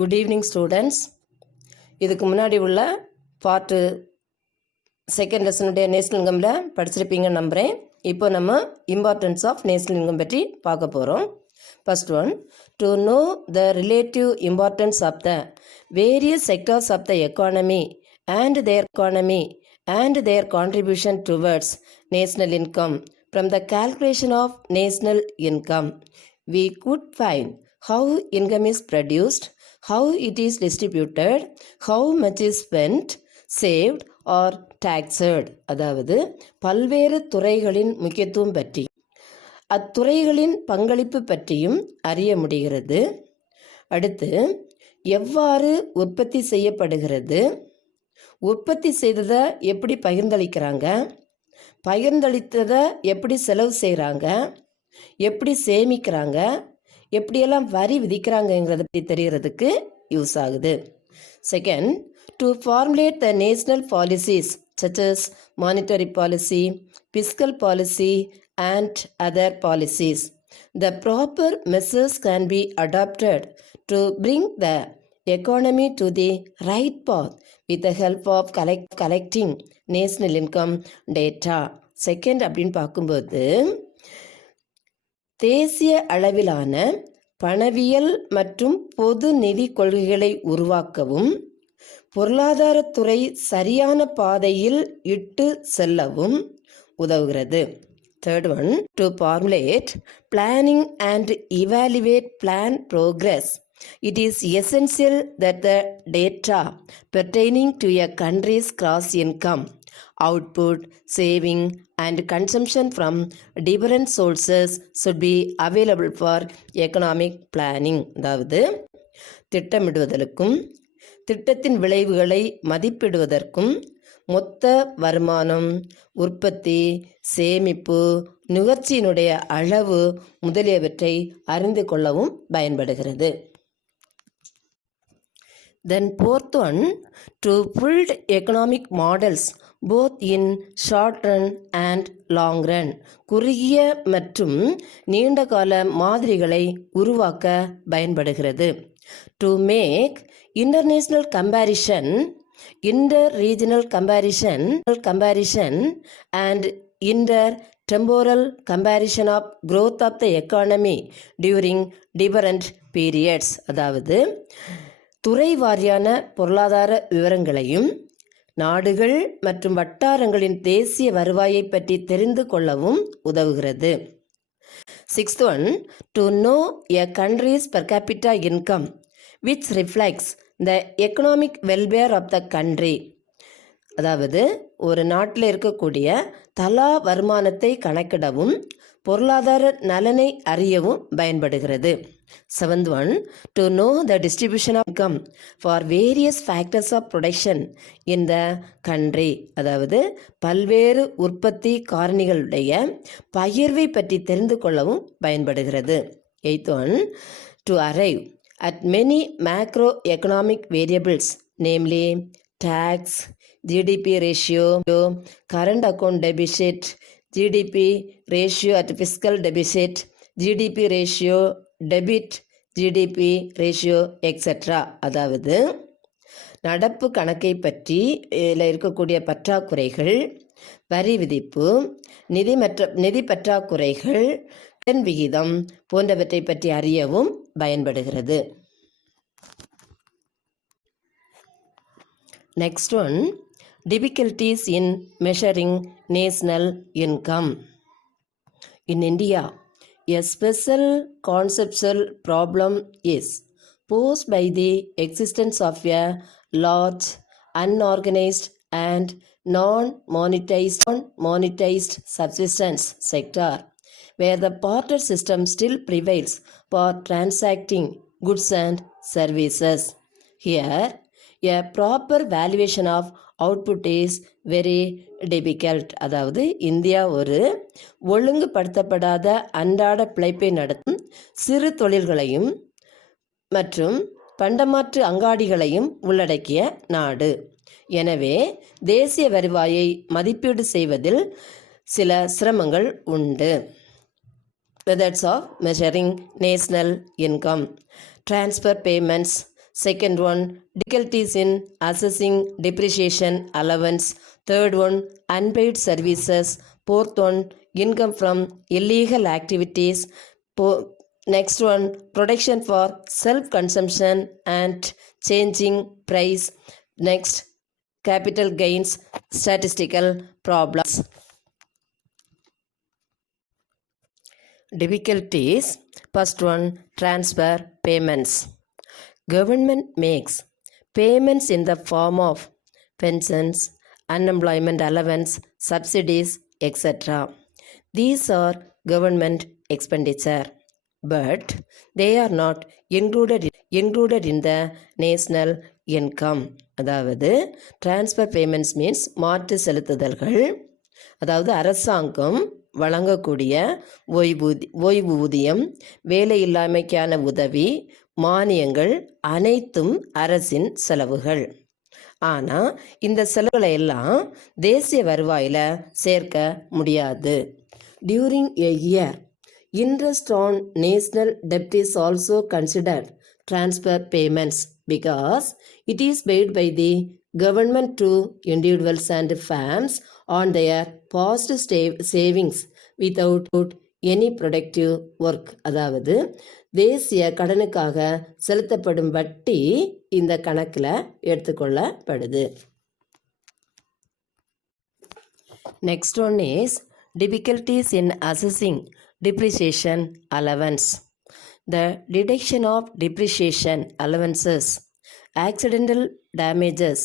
Good evening students. இதுக்கு முன்னாடி உள்ள பார்ட் செகண்ட் லெசனுடைய நேஷனல் இன்கம்ல படிச்சிருப்பீங்கன்னு நம்புகிறேன். இப்போ நம்ம இம்பார்ட்டன்ஸ் ஆஃப் நேஷனல் இன்கம் பற்றி பார்க்க போகிறோம். First one, to know the relative importance of the various sectors of the economy and their contribution towards national income. From the calculation of national income, we could find how income is produced, how it is distributed, how much is spent, saved or taxed. அதாவது பல்வேறு துறைகளின் முக்கியத்துவம் பற்றி அத்துறைகளின் பங்களிப்பு பற்றியும் அறிய முடிகிறது. அடுத்து, எவ்வாறு உற்பத்தி செய்யப்படுகிறது, உற்பத்தி செய்ததை எப்படி பகிர்ந்தளிக்கிறாங்க, பகிர்ந்தளித்ததை எப்படி செலவு செய்கிறாங்க, எப்படி சேமிக்கிறாங்க, எப்படியெல்லாம் வரி விதிக்கிறாங்கங்கிறத பற்றி தெரிகிறதுக்கு யூஸ் ஆகுது. Second, to formulate the national policies such as monetary policy, fiscal policy and other policies. The proper measures can be adopted to bring the economy to the right path with the help of collecting national income data. Second அப்படின்னு பார்க்கும்போது, தேசிய அளவிலான பணவியல் மற்றும் பொது நிதி கொள்கைகளை உருவாக்கவும் பொருளாதாரத்துறை சரியான பாதையில் இட்டு செல்லவும் உதவுகிறது. Third one, to formulate planning and evaluate plan progress. It is essential that the data pertaining to a country's gross income, output, saving and consumption from different sources should be available for economic planning. அதாவது திட்டமிடுவதற்கும் திட்டத்தின் விளைவுகளை மதிப்பிடுவதற்கும் மொத்த வருமானம், உற்பத்தி, சேமிப்பு, நுகர்ச்சியினுடைய அளவு முதலியவற்றை அறிந்து கொள்ளவும் பயன்படுகிறது. Then fourth one, to build economic models both in short run and long run. குறுகிய மற்றும் நீண்ட கால மாதிரிகளை உருவாக்க பயன்படுகிறது. To make international comparison, interregional comparison and intertemporal comparison of growth of the economy during different periods. அதாவது துறை வாரியான பொருளாதார விவரங்களையும் நாடுகள் மற்றும் வட்டாரங்களின் தேசிய வருவாயை பற்றி தெரிந்து கொள்ளவும் உதவுகிறது. Sixth one, to no a countries per capita income which reflects the economic welfare of the country. அதாவது ஒரு நாட்டில் இருக்கக்கூடிய தலா வருமானத்தை கணக்கிடவும் பொருளாதார நலனை அறியவும் பயன்படுகிறது. Seventh one, to know the distribution of income for various factors of production in the country. அதாவது பல்வேறு உற்பத்தி காரணிகளுடைய பகிர்வை பற்றி தெரிந்து கொள்ளவும் பயன்படுகிறது. Eighth one, to arrive at many macroeconomic variables, namely tax, GDP ratio, current account deficit, GDP ratio at fiscal deficit, GDP ratio, debit, GDP ratio, etc. அதாவது நடப்பு கணக்கை பற்றி இதில் இருக்கக்கூடிய பற்றாக்குறைகள், வரி விதிப்பு, நிதி பற்றாக்குறைகள், கடன் விகிதம் போன்றவற்றை பற்றி அறியவும் பயன்படுகிறது. Next one, difficulties in measuring national income. In India, a special conceptual problem is posed by the existence of a large, unorganized and non-monetized subsistence sector, where the barter system still prevails for transacting goods and services. Here, a proper valuation of output is very difficult. அதாவது India ஒரு ஒழுங்குபடுத்தப்படாத அன்றாட பிழைப்பை நடத்தும் சிறு தொழில்களையும் மற்றும் பண்டமாற்று அங்காடிகளையும் உள்ளடக்கிய நாடு. எனவே தேசிய வருவாயை மதிப்பீடு செய்வதில் சில சிரமங்கள் உண்டு. Methods of measuring national income: transfer payments, Second one, difficulties in assessing depreciation allowance. Third one, unpaid services. Fourth one, income from illegal activities. Next one, protection for self-consumption and changing price. Next, capital gains, statistical problems. Difficulties. First one, transfer payments. Government makes payments in the form of pensions, unemployment allowance, subsidies, etc. These are government expenditure, but they are not included in the national income. அதாவது transfer payments means மாற்று செலுத்துதல்கள், அதாவது அரசாங்கம் வழங்கக்கூடிய ஓய்வூதியம், வேலையில்லாமைக்கான உதவி, மானியங்கள் அனைத்தும் அரசின் செலவுகள். ஆனால் இந்த செலவுகளை எல்லாம் தேசிய வருவாயில் சேர்க்க முடியாது. During a year, interest on national debt is also considered transfer payments because it is paid by the government to individuals and firms on their past savings without any productive work. அதாவது தேசிய கடனுக்காக செலுத்தப்படும் வட்டி இந்த கணக்கில் எடுத்துக்கொள்ளப்படுது. Next one is difficulties in assessing depreciation allowance. The deduction of depreciation allowances, accidental damages,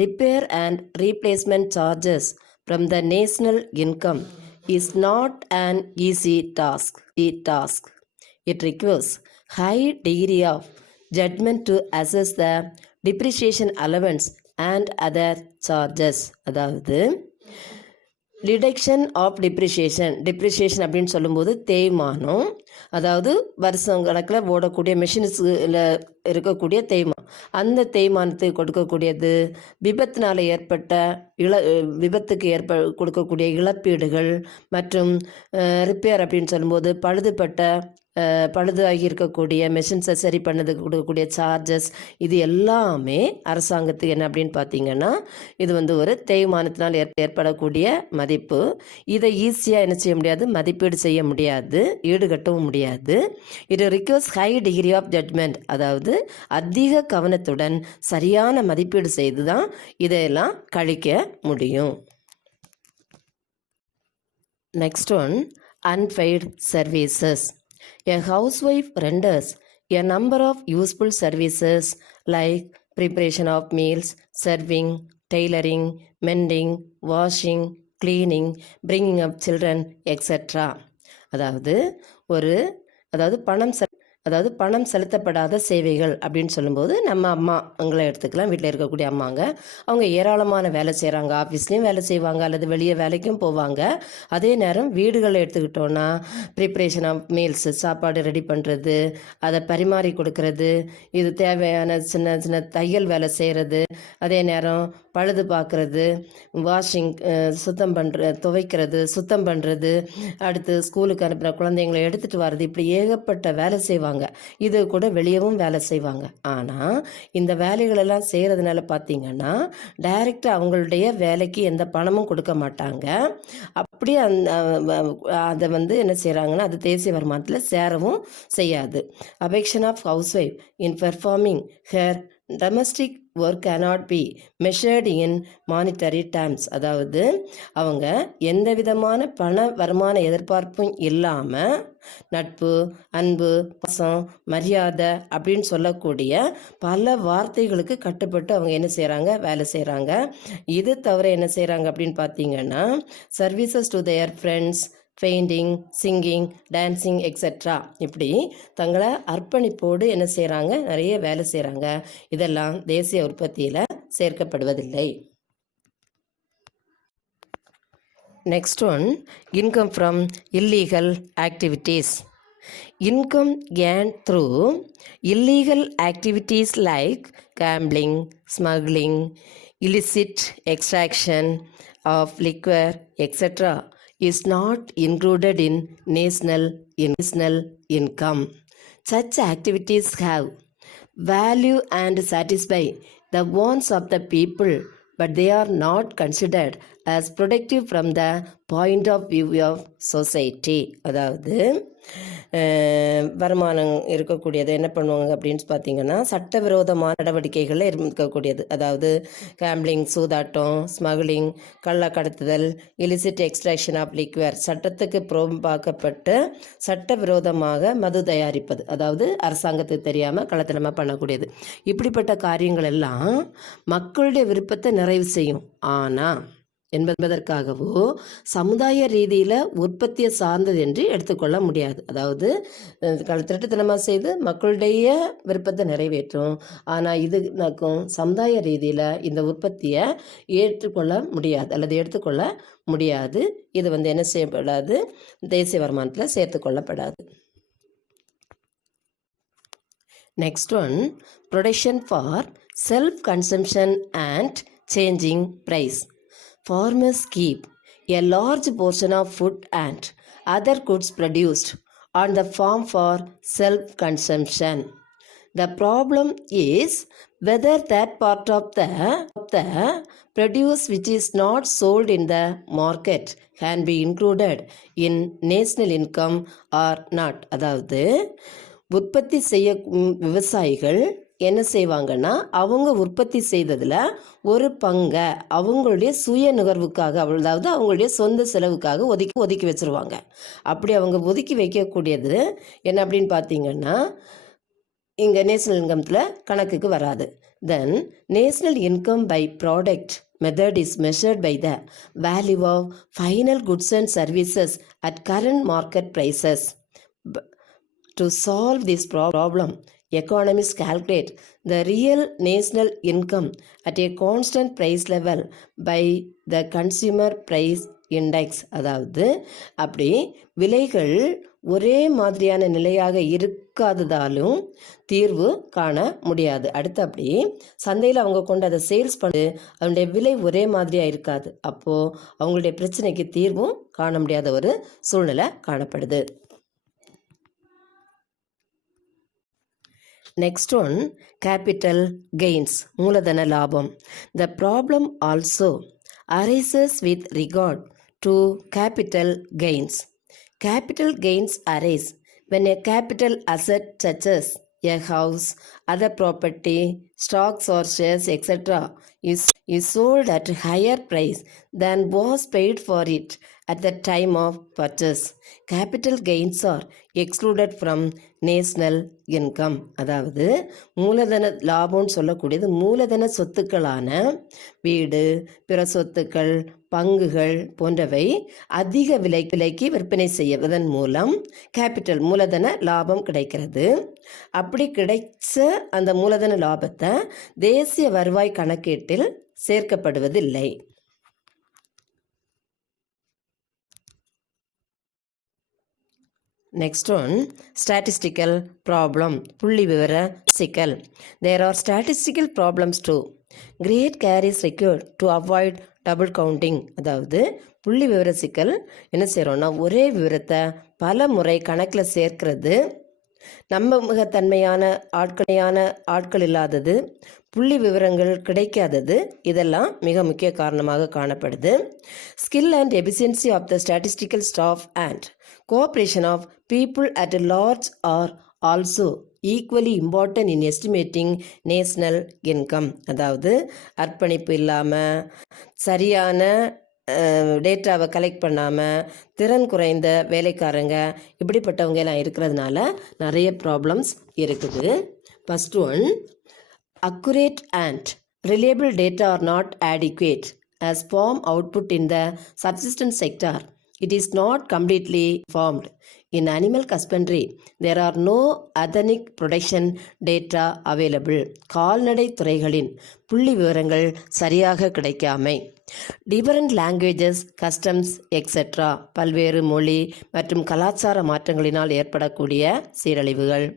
repair and replacement charges from the national income is not an easy task. It requires high degree of judgment to assess the depreciation allowance and other charges. அதாவது deduction of depreciation அப்படின்னு சொல்லும்போது தேய்மானம், அதாவது வருஷம் கணக்கில் ஓடக்கூடிய மெஷின்ஸில் இருக்கக்கூடிய தேய்மானம், அந்த தேய்மானத்துக்கு கொடுக்கக்கூடியது, விபத்தினால் ஏற்பட்ட விபத்துக்கு கொடுக்கக்கூடிய இழப்பீடுகள், மற்றும் ரிப்பேர் அப்படின்னு சொல்லும்போது பழுதாகி இருக்கக்கூடிய மெஷின்ஸை சரி பண்ணதுக்கு கொடுக்கக்கூடிய சார்ஜஸ், இது எல்லாமே அரசாங்கத்துக்கு என்ன அப்படின்னு பார்த்தீங்கன்னா இது ஒரு தேய்மானத்தினால் ஏற்படக்கூடிய மதிப்பு. இதை ஈஸியாக என்ன செய்ய முடியாது, மதிப்பீடு செய்ய முடியாது, ஈடுகட்டவும் முடியாது. இது requires high degree of judgment, அதாவது அதிக கவனத்துடன் சரியான மதிப்பீடு செய்து தான் இதையெல்லாம் கழிக்க முடியும். Next one, unpaid services. A housewife renders a number of useful services like preparation of meals, serving, tailoring, mending, washing, cleaning, bringing up children, etc. அதாவது பணம் செலுத்தப்படாத சேவைகள் அப்படின்னு சொல்லும்போது நம்ம அம்மாங்களை எடுத்துக்கலாம். வீட்டில் இருக்கக்கூடிய அம்மாங்க, அவங்க ஏராளமான வேலை செய்கிறாங்க, ஆஃபீஸ்லேயும் வேலை செய்வாங்க அல்லது வெளியே வேலைக்கும் போவாங்க. அதே நேரம் வீடுகளை எடுத்துக்கிட்டோன்னா ப்ரிப்ரேஷன் ஆஃப் மீல்ஸ், சாப்பாடு ரெடி பண்ணுறது, அதை பரிமாறி கொடுக்கறது, இது தேவையான சின்ன சின்ன தையல் வேலை செய்கிறது, அதே நேரம் பழுது பார்க்குறது, வாஷிங் துவைக்கிறது, சுத்தம் பண்ணுறது, அடுத்து ஸ்கூலுக்கு அனுப்புகிற குழந்தைங்களை எடுத்துகிட்டு வர்றது, இப்படி ஏகப்பட்ட வேலை செய்வாங்க. இது கூட வெளியவும் வேலை செய்வாங்க. ஆனால் இந்த வேலைகளெல்லாம் செய்கிறதுனால பார்த்தீங்கன்னா டைரெக்டாக அவங்களுடைய வேலைக்கு எந்த பணமும் கொடுக்க மாட்டாங்க. அப்படி அதை என்ன செய்கிறாங்கன்னா அது தேசிய வருமானத்தில் சேரவும் செய்யாது. Affection of housewife in performing her domestic work cannot be measured in monetary terms. அதாவது அவங்க எந்த விதமான பண வருமான எதிர்பார்ப்பும் இல்லாமல் நட்பு, அன்பு, பாசம், மரியாதை அப்படின்னு சொல்லக்கூடிய பல வார்த்தைகளுக்கு கட்டுப்பட்டு அவங்க என்ன செய்கிறாங்க, வேலை செய்கிறாங்க. இது தவிர என்ன செய்கிறாங்க அப்படின்னு பார்த்தீங்கன்னா services to their friends, painting, singing, dancing, etcetera, இப்படி தங்களை அர்ப்பணிப்போடு என்ன செய்கிறாங்க, நிறைய வேலை செய்கிறாங்க. இதெல்லாம் தேசிய உற்பத்தியில் சேர்க்கப்படுவதில்லை. Next one, income from illegal activities. Income gained through illegal activities like gambling, smuggling, illicit extraction of liquor, etc. is not included in national income. Such activities have value and satisfy the wants of the people, but they are not considered as productive from the point of view of society. அதாவது வருமானம் இருக்கக்கூடியது என்ன பண்ணுவாங்க அப்படின்னு பார்த்தீங்கன்னா, சட்டவிரோதமான நடவடிக்கைகளில் இருக்கக்கூடியது, அதாவது கேம்பிளிங், சூதாட்டம், ஸ்மக்லிங், கள்ள கடத்துதல், இலிசிட் எக்ஸ்ட்ராக்ஷன் ஆஃப் லிக்வர், சட்டத்துக்கு புறம்பாக்கப்பட்டு சட்டவிரோதமாக மது தயாரிப்பது, அதாவது அரசாங்கத்துக்கு தெரியாமல் கள்ளத்தனமாக பண்ணக்கூடியது. இப்படிப்பட்ட காரியங்கள் எல்லாம் மக்களுடைய விருப்பத்தை நிறைவு செய்யும். ஆனால் என்பதற்காகவோ சமுதாய ரீதியில் உற்பத்தியை சார்ந்தது என்று எடுத்துக்கொள்ள முடியாது. அதாவது திருட்டுத்தனமாக செய்து மக்களுடைய விருப்பத்தை நிறைவேற்றும். ஆனால் இது சமுதாய ரீதியில் இந்த உற்பத்தியை ஏற்றுக்கொள்ள முடியாது அல்லது எடுத்துக்கொள்ள முடியாது. இது என்ன செய்யப்படாது, தேசிய வருமானத்தில் சேர்த்துக்கொள்ளப்படாது. Next one, production for self consumption and changing price. Farmers keep a large portion of food and other goods produced on the farm for self-consumption. The problem is whether that part of the produce which is not sold in the market can be included in national income or not. அதாவது உற்பத்தி செய்ய விவசாயிகள் என்ன செய்வாங்கன்னா, அவங்க உற்பத்தி செய்ததில் ஒரு பங்கை அவங்களுடைய சுய நுகர்வுக்காக, அதாவது அவங்களுடைய சொந்த செலவுக்காக ஒதுக்கி வச்சுருவாங்க. அப்படி அவங்க ஒதுக்கி வைக்கக்கூடியது என்ன அப்படின்னு பார்த்தீங்கன்னா, இங்கே நேஷ்னல் இன்கம்த்தில் கணக்குக்கு வராது. Then national income by product method is measured by the value of final goods and services at current market prices. To solve this problem, economists calculate the real national income at a constant price level by the consumer price index. அதாவது அப்படி விலைகள் ஒரே மாதிரியான நிலையாக இருக்காததாலும் தீர்வு காண முடியாது. அடுத்து அப்படி சந்தையில் அவங்க கொண்டு அதை சேல்ஸ் பண்ணி அதனுடைய விலை ஒரே மாதிரியாக இருக்காது. அப்போது அவங்களுடைய பிரச்சனைக்கு தீர்வும் காண முடியாத ஒரு சூழ்நிலை காணப்படுது. Next one, capital gains, மூலதன லாபம். The problem also arises with regard to capital gains. Capital gains arise when a capital asset such as a house, other property, stocks or shares, etc. is sold at a higher price than was paid for it at the time of purchase. Capital gains are excluded from national income. அதாவது மூலதன லாபம்னு சொல்லக்கூடியது மூலதன சொத்துக்களான வீடு, பிற சொத்துக்கள், பங்குகள் போன்றவை அதிக விலைக்கு விற்பனை செய்வதன் மூலம் கேபிட்டல் மூலதன லாபம் கிடைக்கிறது. அப்படி கிடைச்ச அந்த மூலதன லாபத்தை தேசிய வருவாய் கணக்கீட்டில் சேர்க்கப்படுவதில்லை. Next one, statistical problem, புள்ளி விவர சிக்கல். There are statistical problems too. Great care is required to avoid double counting. அதாவது புள்ளி விவர சிக்கல் என்ன செய்கிறோன்னா, ஒரே விவரத்தை பல முறை கணக்கில் சேர்க்கிறது, நம்பகத்தன்மையான ஆட்கள் இல்லாதது, புள்ளி விவரங்கள் கிடைக்காதது, இதெல்லாம் மிக முக்கிய காரணமாக காணப்படுது. Skill and efficiency of the statistical staff and cooperation of people at large are also equally important in estimating national income. அதாவது அர்ப்பணிப்பு இல்லாமல், சரியான டேட்டாவை கலெக்ட் பண்ணாமல், திறன் குறைந்த வேலைக்காரங்க, இப்படிப்பட்டவங்க எல்லாம் இருக்கிறதுனால நிறைய ப்ராப்ளம்ஸ் இருக்குது. First one, accurate and reliable data are not adequate as farm output in the subsistence sector. It is not completely formed. In animal husbandry, there are no ethnic production data available. கால்நடை துறைகளின் புள்ளி விவரங்கள் சரியாக கிடைக்காமை. Different languages, customs etcetera, பல்வேறு மொழி மற்றும் கலாச்சார மாற்றங்களினால் ஏற்படக்கூடிய சீரழிவுகள்.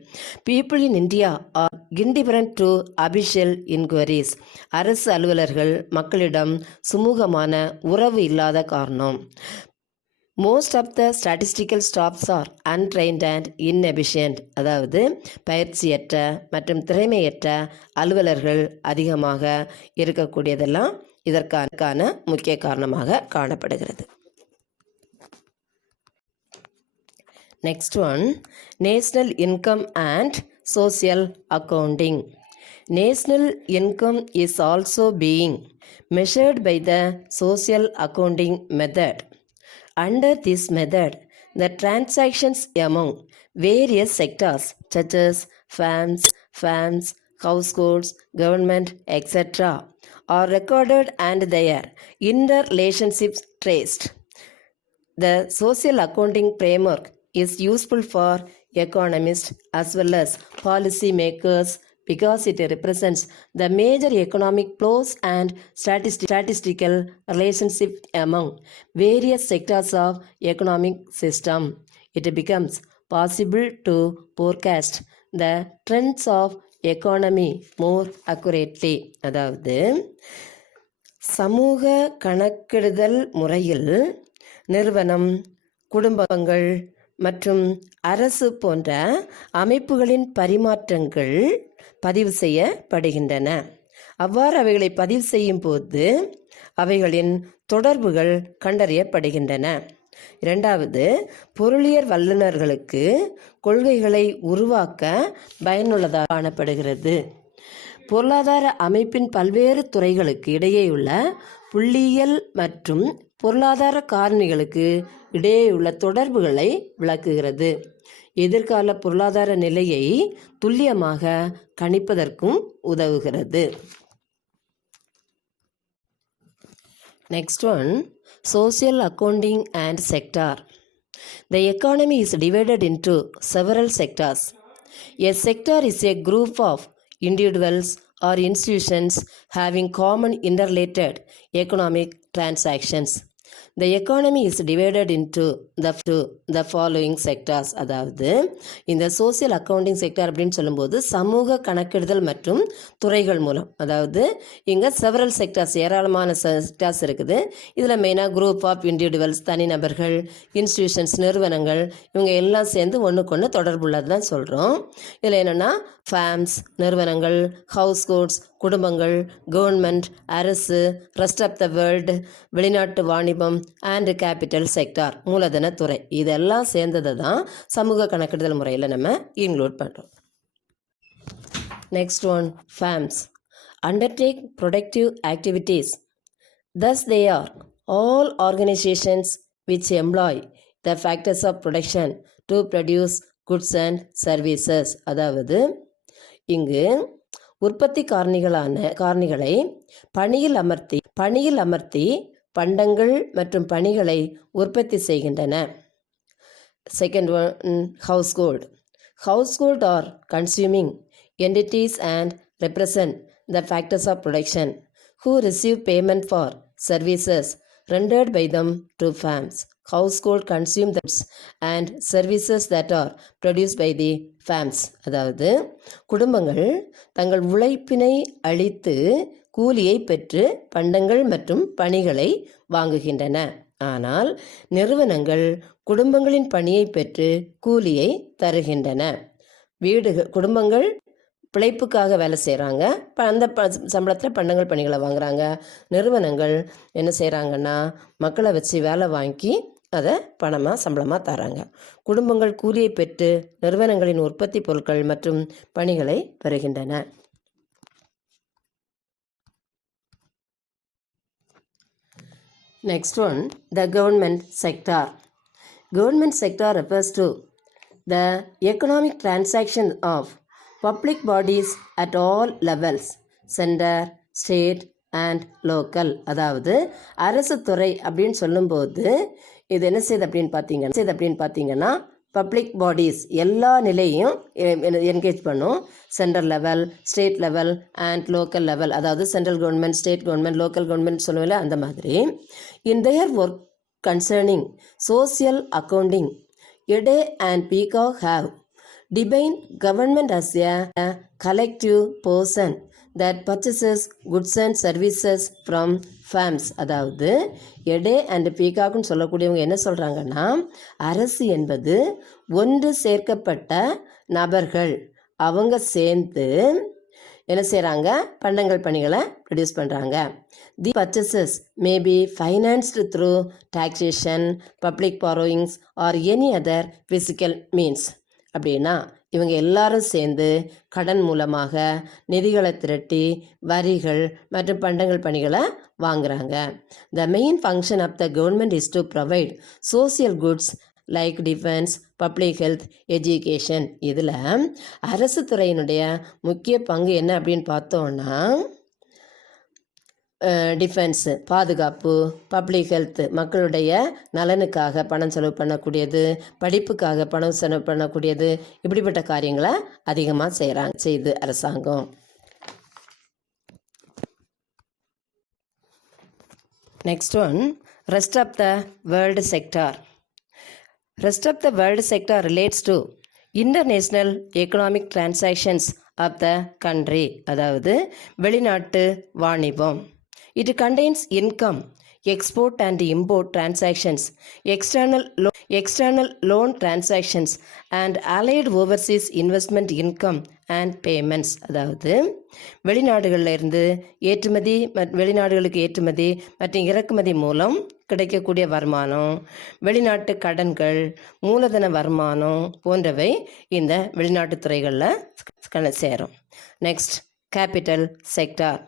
People in India are indifferent to official inquiries. அரசு அலுவலர்கள் மக்களிடம் சுமூகமான உறவு இல்லாத காரணம். Most of the statistical staffs are untrained and inefficient. அதாவது பயிற்சியற்ற மற்றும் திறமையற்ற அலுவலர்கள் அதிகமாக இருக்கக்கூடியதெல்லாம் இதற்கான முக்கிய காரணமாக காணப்படுகிறது. Next one, national income and social accounting. National income is also being measured by the social accounting method. Under this method, the transactions among various sectors such as farms, households, government, etc. are recorded and their interrelationships traced. The social accounting framework is useful for economists as well as policy makers because it represents the major economic flows and statistical relationship among various sectors of economic system. It becomes possible to forecast the trends of economy more accurately. அதாவது சமூக கணக்கிடுதல் முறையில் நிறுவனம், குடும்பங்கள் மற்றும் அரசு போன்ற அமைப்புகளின் பரிமாற்றங்கள் பதிவு செய்யப்படுகின்றன. அவ்வாறு அவைகளை பதிவு செய்யும் போது அவைகளின் தொடர்புகள் கண்டறியப்படுகின்றன. இரண்டாவது, பொருளியல் வல்லுநர்களுக்கு கொள்கைகளை உருவாக்க பயனுள்ளதாக காணப்படுகிறது. பொருளாதார அமைப்பின் பல்வேறு துறைகளுக்கு இடையேயுள்ள புள்ளியியல் மற்றும் பொருளாதார காரணிகளுக்கு இடையேயுள்ள தொடர்புகளை விளக்குகிறது. எதிர்கால பொருளாதார நிலையை துல்லியமாக கணிப்பதற்கும் உதவுகிறது. Next one, social accounting and sector. The economy is divided into several sectors. A sector is a group of individuals or institutions having common interrelated economic transactions. The economy is divided into the following sectors. அதாவது இந்த social accounting sector அப்படின்னு சொல்லும்போது சமூக கணக்கெடுதல் மற்றும் துறைகள் மூலம், அதாவது இங்கே செவரல் செக்டர்ஸ், ஏராளமான செக்டர்ஸ் இருக்குது. இதில் மெயினாக குரூப் ஆஃப் இண்டிவிஜுவல்ஸ், தனிநபர்கள், இன்ஸ்டிடியூஷன்ஸ், நிறுவனங்கள், இவங்க எல்லாம் சேர்ந்து ஒன்றுக்கொன்று தொடர்புள்ளது தான் சொல்கிறோம். இதில் என்னென்னா ஃபேம்ஸ் நிறுவனங்கள், ஹவுஸ்ஹோல்ட்ஸ் குடும்பங்கள், கவர்மெண்ட் அரசு, ரெஸ்ட் ஆஃப் த வேர்ல்டு வெளிநாட்டு வாணிபம் அண்ட் கேபிட்டல் செக்டார் மூலதன துறை, இதெல்லாம் சேர்ந்ததை தான் சமூக கணக்கிடுதல் முறையில் நம்ம இன்க்ளூட் பண்ணுறோம். Next one, farms undertake productive activities. Thus they are all organizations which employ the factors of production to produce goods and services. அதாவது இங்கு உற்பத்தி காரணிகளை பணியில் அமர்த்தி பண்டங்கள் மற்றும் பணிகளை உற்பத்தி செய்கின்றன. Second one, household R consuming entities and represent the factors of production who receive payment for services rendered by them to firms. Household consume the goods and services that are produced by the firms. அதாவது குடும்பங்கள் தங்கள் உழைப்பினை அளித்து கூலியை பெற்று பண்டங்கள் மற்றும் பணிகளை வாங்குகின்றன. ஆனால் நிறுவனங்கள் குடும்பங்களின் பணியை பெற்று கூலியை தருகின்றன. குடும்பங்கள் பிழைப்புக்காக வேலை செய்கிறாங்க, அந்த சம்பளத்தில் பண்டங்கள் பணிகளை வாங்குகிறாங்க. நிறுவனங்கள் என்ன செய்கிறாங்கன்னா மக்களை வச்சு வேலை வாங்கி அதை பணமாக சம்பளமாக தராங்க. குடும்பங்கள் கூலியை பெற்று நிறுவனங்களின் உற்பத்தி பொருட்கள் மற்றும் பணிகளை பெறுகின்றன. Next one, the government sector. Government sector refers to the economic transaction of public bodies at all levels, center, state and local. அதாவது அரசு துறை அப்படின்னு சொல்லும்போது இது என்ன செய்யுது அப்படின்னு பார்த்தீங்கன்னா பப்ளிக் பாடிஸ் எல்லா நிலையும் என்கேஜ் பண்ணும். Central level, state level and local level, அதாவது central government, state government, local government சொல்லுவேல அந்த மாதிரி. In their work concerning social accounting, Ede and Peacock have defined government as a collective person that purchases goods and services from firms. அதாவது எடே and பீகாக்குன்னு சொல்லக்கூடியவங்க என்ன சொல்கிறாங்கன்னா, அரசு என்பது ஒன்று சேர்க்கப்பட்ட நபர்கள், அவங்க சேர்ந்து என்ன செய்கிறாங்க, பண்டங்கள் பணிகளை ப்ரொடியூஸ் பண்ணுறாங்க. The purchases may be financed through taxation, public borrowings or any other fiscal means. அப்படின்னா இவங்க எல்லாரும் சேர்ந்து கடன் மூலமாக நிதிகளை திரட்டி வரிகள் மற்றும் பண்டங்கள் பணிகளை வாங்குறாங்க. The main function of the government is to provide social goods like defence, public health, education. இதில் அரசு துறையினுடைய முக்கிய பங்கு என்ன அப்படின்னு பார்த்தோன்னா, டிஃபென்ஸு பாதுகாப்பு, பப்ளிக் ஹெல்த்து மக்களுடைய நலனுக்காக பணம் செலவு பண்ணக்கூடியது, படிப்புக்காக பணம் செலவு பண்ணக்கூடியது, இப்படிப்பட்ட காரியங்களை அதிகமாக செய்யுது அரசாங்கம். Next one, rest of the world sector. Rest of the world sector relates to international economic transactions of the country. அதாவது வெளிநாட்டு வாணிபம். It contains income, export and import transactions, external loan transactions and allied overseas investment income and payments. அதாவது வெளிநாடுகளில் இருந்து ஏற்றுமதி, வெளிநாடுகளுக்கு ஏற்றுமதி மற்றும் இறக்குமதி மூலம் கிடைக்கக்கூடிய வருமானம், வெளிநாட்டு கடன்கள், மூலதன வருமானம் போன்றவை இந்த வெளிநாட்டு துறைகளில் சேரும். Next, capital sector.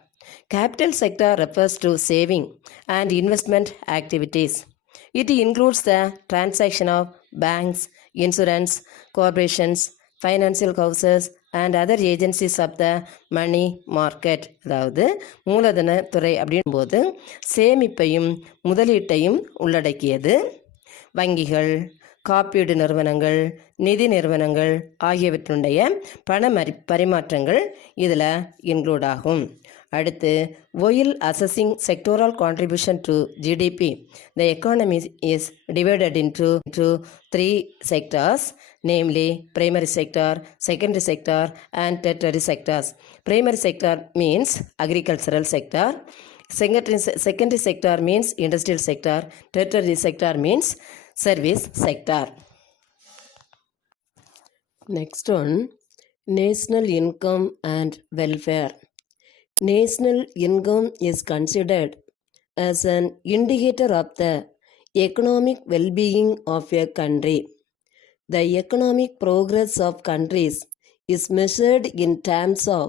Capital sector refers to saving and investment activities. It includes the transaction of banks, insurance, corporations, financial houses and other agencies of the money market. அதாவது மூலதன துறை அப்படின் போது சேமிப்பையும் முதலீட்டையும் உள்ளடக்கியது. வங்கிகள், காப்பீடு நிறுவனங்கள், நிதி நிறுவனங்கள் ஆகியவற்றுடைய பண பரிமாற்றங்கள் இதில் இன்க்ளூட் ஆகும். அடுத்து, while assessing sectoral contribution to GDP, the economy is divided into three sectors, namely primary sector, secondary sector and tertiary sectors. Primary sector means agricultural sector, secondary sector means industrial sector, tertiary sector means service sector. Next one, national income and welfare. National income is considered as an indicator of the economic well-being of a country. The economic progress of countries is measured in terms of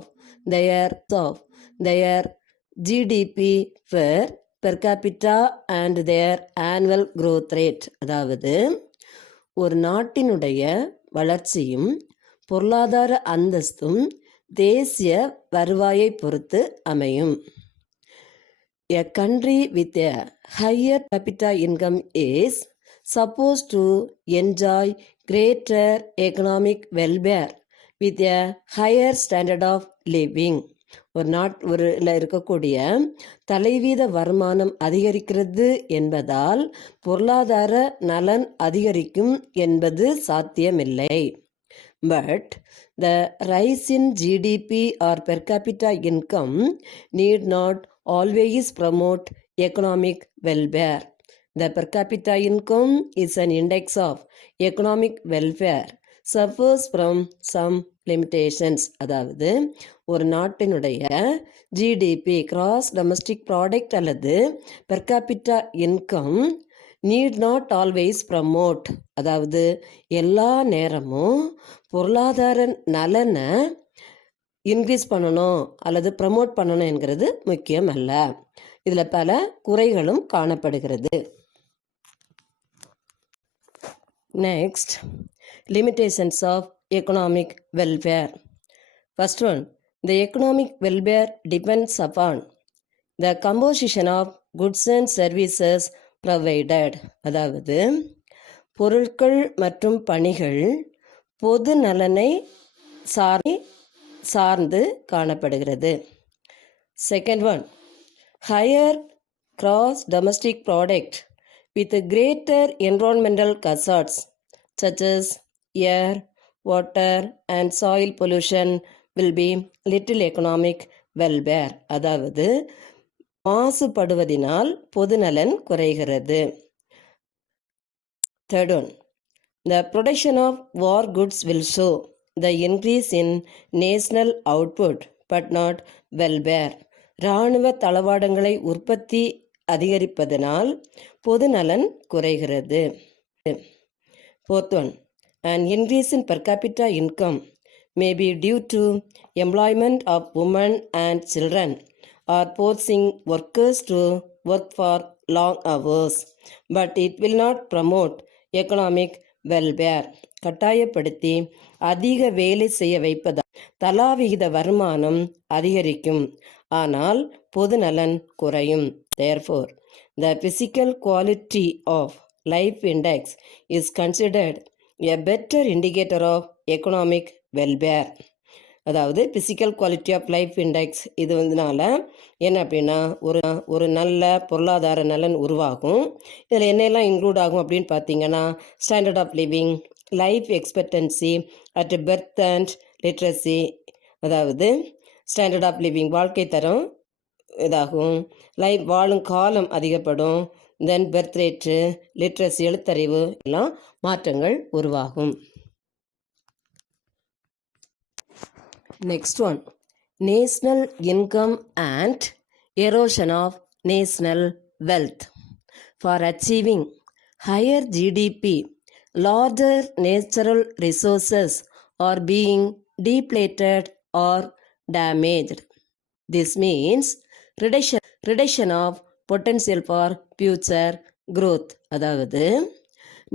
their GDP per capita and their annual growth rate. அதாவது ஒரு நாட்டினுடைய வளர்ச்சியும் பொருளாதார அந்தஸ்தும் தேசிய வருவாயை பொறுத்து அமையும். A country with a higher capita income is supposed to enjoy greater economic welfare with a higher standard of living. ஒரு இருக்கக்கூடிய தலைவீத வருமானம் அதிகரிக்கிறது என்பதால் பொருளாதார நலன் அதிகரிக்கும் என்பது சாத்தியமில்லை. But the rise in GDP or per capita income need not always promote economic welfare. The per capita income is an index of economic welfare, suffers from some limitations. அதாவது ஒரு நாட்டினுடைய ஜிடிபி கிராஸ் டொமஸ்டிக் ப்ராடக்ட் அல்லது per capita income need not always promote, அதாவது எல்லா நேரமும் பொருளாதார நலனை increase பண்ணணும் அல்லது ப்ரமோட் பண்ணணும் என்கிறது முக்கியம் அல்ல. இதில் பல குறைகளும் காணப்படுகிறது. Next, limitations of economic welfare. First one, the economic welfare depends upon the composition of goods and services provided. அதாவது பொருட்கள் மற்றும் பணிகள் பொது நலனை சார்ந்து காணப்படுகிறது. Second one, higher gross domestic product with greater environmental hazards such as air, water and soil pollution will be little economic welfare, அதாவது மாசுபடுவதினால் பொதுநலன் குறைகிறது. Third one, the production of war goods will show the increase in national output but not welfare. இராணுவ தளவாடங்களை உற்பத்தி அதிகரிப்பதனால் பொதுநலன் குறைகிறது. Fourth one, an increase in per capita income may be due to employment of women and children or forcing workers to work for long hours, but it will not promote economic welfare. கட்டாயப்படுத்தி அதிக வேலை செய்ய வைப்பதால் தலாவிகித வருமானம் அதிகரிக்கும், ஆனால் பொதுநலன் குறையும். Therefore, the physical quality of life index is considered a better indicator of economic welfare. அதாவது physical quality of life index இது வந்துனால என்ன அப்படின்னா ஒரு நல்ல பொருளாதார நலன் உருவாகும். இதில் என்னெல்லாம் இன்க்ளூட் ஆகும் அப்படின்னு பார்த்தீங்கன்னா, standard of living, life expectancy at birth and literacy, அதாவது ஸ்டாண்டர்ட் ஆஃப் லிவிங் வாழ்க்கை தரம் இதாகும், லைஃப் வாழும் காலம் அதிகப்படும், தென் பெர்த் ரேட்டு, லிட்ரஸி எழுத்தறிவு எல்லாம் மாற்றங்கள் உருவாகும். Next one, national income and erosion of national wealth. For achieving higher GDP, larger natural resources are being depleted or damaged. This means reduction of potential for future growth. அதாவது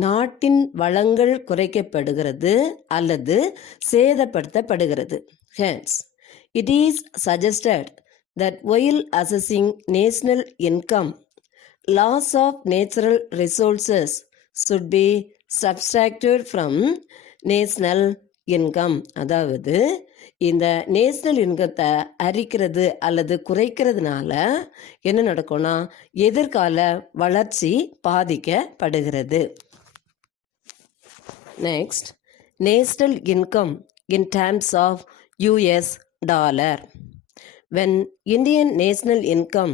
நாட்டின் வளங்கள் குறைக்கப்படுகிறது அல்லது சேதப்படுத்தப்படுகிறது. Hence, it is suggested that while assessing national income, loss of natural resources should be subtracted from national income. அதாவது இந்த national இன்கத்தை அரிக்கிறது அல்லது குறைக்கிறதுனால என்ன நடக்கும்னா எதிர்கால வளர்ச்சி பாதிக்கப்படுகிறது. Next, national income in terms of US dollar. When Indian national income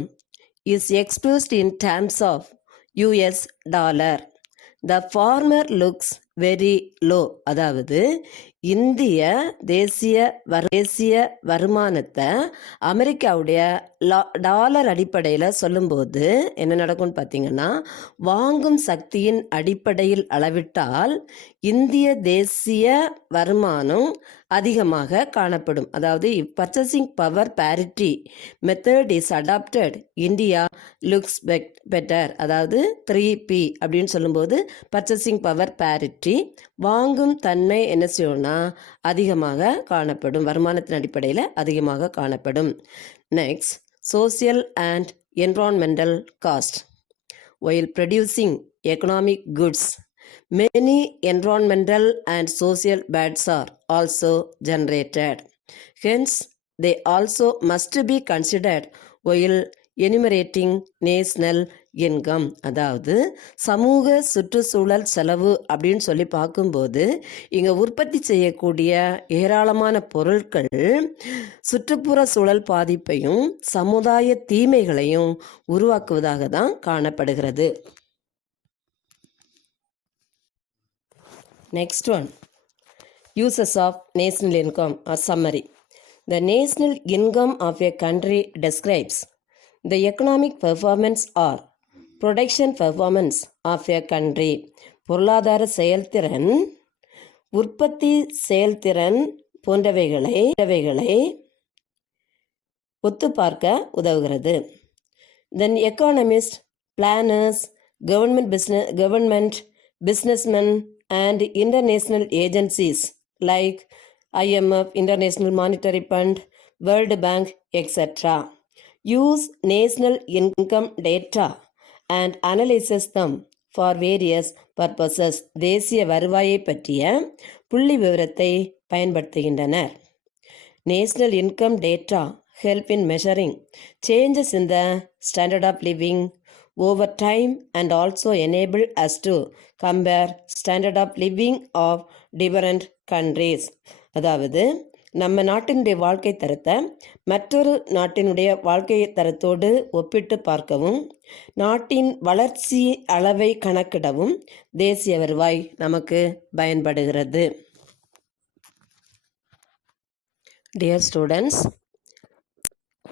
is expressed in terms of US dollar, the former looks very low. அதாவது இந்திய தேசிய வருமானத்தை அமெரிக்காவுடைய டாலர் அடிப்படையில் சொல்லும்போது என்ன நடக்கும்னு பார்த்தீங்கன்னா, வாங்கும் சக்தியின் அடிப்படையில் அளவிட்டால் இந்திய தேசிய வருமானம் அதிகமாக காணப்படும். அதாவது purchasing power parity method is adopted, India looks better. அதாவது 3P அப்படின்னு சொல்லும்போது பர்ச்சேசிங் பவர் பேரிட்டி, வாங்கும் தன்மை என்ன செய்யணும்னா அதிகமாக காணப்படும், வருமானத்தின் அடிப்படையில் அதிகமாக காணப்படும். Next, social and environmental cost. while producing economic goods, many environmental and social burdens are also generated. Hence, they also must be considered while enumerating national income. அதாவது சமூக சுற்றுச்சூழல் செலவு அப்படின்னு சொல்லி பார்க்கும்போது இங்கே உற்பத்தி செய்யக்கூடிய ஏராளமான பொருட்கள் சுற்றுப்புற சூழல் பாதிப்பையும் சமுதாய தீமைகளையும் உருவாக்குவதாக தான் காணப்படுகிறது. Next one, uses of national income or summary. The national income of a country describes the economic performance or production performance of a country. பொருளாதார செயல்திறன், உற்பத்தி செயல்திறன் போன்றவைகளை ஒத்து பார்க்க உதவுகிறது. Then economists, planners, government, businessmen and international agencies like IMF, International Monetary Fund, World Bank, etc. use national income data and analyze them for various purposes. தேசிய வருவாயை பற்றிய புள்ளி விவரத்தை பயன்படுத்துகின்றனர். National income data help in measuring changes in the standard of living over time and also enable us to compare standard of living of different countries. அதாவது நம்ம நாட்டினுடைய வாழ்க்கை தரத்தை மற்றொரு நாட்டினுடைய வாழ்க்கை தரத்தோடு ஒப்பிட்டு பார்க்கவும், நாட்டின் வளர்ச்சி அளவை கணக்கிடவும் தேசிய வருவாய் நமக்கு பயன்படுகிறது. Dear students,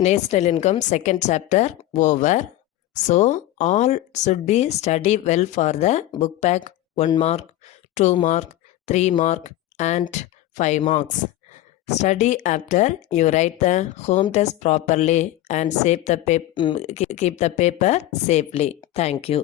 national income second chapter over. So all should be study well for the book pack 1 mark, 2 mark, 3 mark and 5 marks. Study after you write the home test properly and keep the paper safely. Thank you.